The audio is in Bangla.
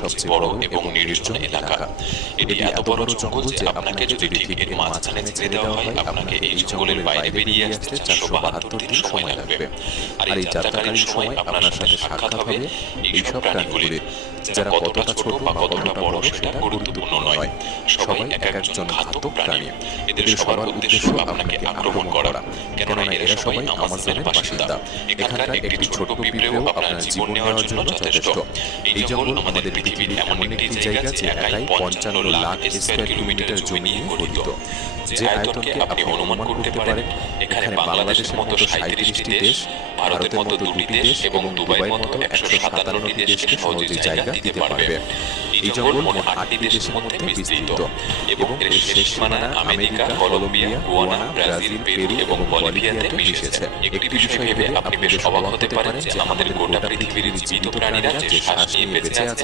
সবচেয়ে বড় এবং নির্জন এলাকা। এটি এত বড় জঙ্গল যে আপনাকে যদি ঠিক এর মাঝখানে ছেড়ে দেওয়া হয়, আপনাকে এই জঙ্গলের বাইরে বেরিয়ে আসতে 472 দিন সময় লাগবে। আর এই যাত্রাকালীন সময় আপনার সাথে সাক্ষাৎ হবে এইসব প্রাণীগুলির, যারা কতটা ছোট বা কতটা বড় সেটা গুরুত্বপূর্ণ নয়। সবাই এক একজন ঘাতক প্রাণী। এদের সবার উদ্দেশ্য আপনাকে আক্রমণ করা, কেননা এরা সবাই আমাজনের বাসিন্দা। এখানকার একটি ছোট পিঁপড়েও আপনার জীবন নেওয়ার জন্য যথেষ্ট। এই জঙ্গল আমাদের পৃথিবীর এমন একটি জায়গা যে একাই 55 লাখ স্কয়ার কিলোমিটার জমি নিয়ে গঠিত। যে আয়তনকে আপনি অনুমান করতে পারেন, এখানে বাংলাদেশের মতো 37টি দেশ, ভারতের মতো 2টি দেশ এবং দুবাইয়ের মতো 157টি দেশকে সহজে জায়গা দিতে পারবে। এই জঙ্গল মোট 8টি দেশের মধ্যে বিস্তৃত এবং এর শেষ সীমানা America, Colombia, Guyana, Brazil, Peru এবং বলিভিয়াতে মিশেছে। একটি বিষয় ভেবে আপনি বেশ অবাক হতে পারেন যে আমাদের গোটা পৃথিবীর জীবিত প্রাণীরা যে শ্বাস নিয়ে বেঁচে আছে